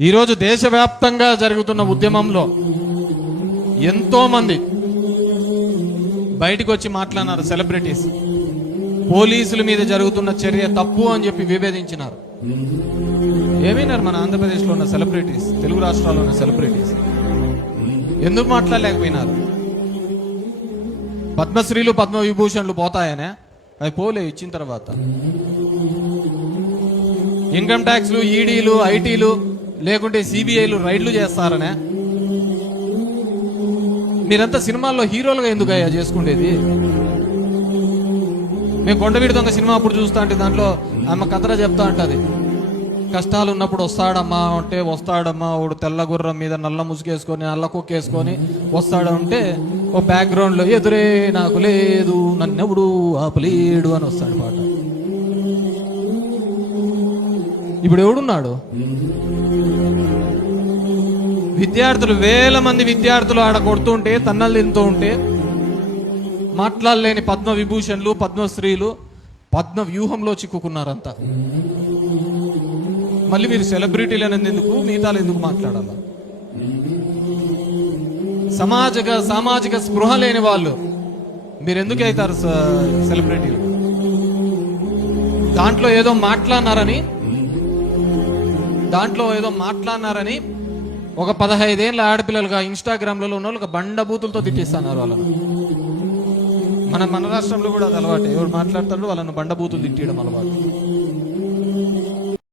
ఈరోజు దేశవ్యాప్తంగా జరుగుతున్న ఉద్యమంలో ఎంతో మంది బయటకు వచ్చి మాట్లాడినారు. సెలబ్రిటీస్ పోలీసుల మీద జరుగుతున్న చర్య తప్పు అని చెప్పి విభేదించినారు. ఏమైనారు మన ఆంధ్రప్రదేశ్లో ఉన్న సెలబ్రిటీస్, తెలుగు రాష్ట్రాల్లో ఉన్న సెలబ్రిటీస్ ఎందుకు మాట్లాడలేకపోయినారు? పద్మశ్రీలు పద్మ విభూషణ్లు పోతాయనే అవి పోలే. ఇచ్చిన తర్వాత ఇన్కమ్ ట్యాక్స్లు, ఈడీలు, ఐటీలు లేకుంటే సిబిఐలు రైడ్లు చేస్తారనే. మీరంతా సినిమాల్లో హీరోలుగా ఎందుకు అయ్యా చేసుకునేది? మేము కొండవీడి దొంగ సినిమా అప్పుడు చూస్తా అంటే దాంట్లో ఆమె కథరా చెప్తా అంటది, కష్టాలు ఉన్నప్పుడు వస్తాడమ్మా అంటే వస్తాడమ్మా, వాడు తెల్ల గుర్రం మీద నల్ల ముసుగేసుకొని నల్ల కుక్కేసుకొని వస్తాడంటే ఓ బ్యాక్గ్రౌండ్ లో ఎదురే నాకు లేదు నన్నెవడు ఆపలేడు అని వస్తాడు పాట. ఇప్పుడు ఎవడున్నాడు? విద్యార్థులు, వేల మంది విద్యార్థులు ఆడ కొడుతుంటే, తన్నలు తింటూ ఉంటే మాట్లాడలేని పద్మ విభూషణ్లు, పద్మశ్రీలు పద్మ వ్యూహంలో చిక్కుకున్నారంతా. మళ్ళీ మీరు సెలబ్రిటీలు అనేది ఎందుకు, మిగతాలు ఎందుకు మాట్లాడాల? సామాజిక స్పృహ లేని వాళ్ళు మీరు ఎందుకు అవుతారు సెలబ్రిటీలు? దాంట్లో ఏదో మాట్లాడినారని ఒక 15 ఏళ్ళ ఆడపిల్లలుగా ఇన్స్టాగ్రామ్లలో ఉన్న వాళ్ళు బండబూతులతో తిట్టిస్తున్నారు వాళ్ళను. మన రాష్ట్రంలో కూడా అది అలవాటు. ఎవరు మాట్లాడతారో వాళ్ళను బండబూతులు తిట్టడం అలవాటు.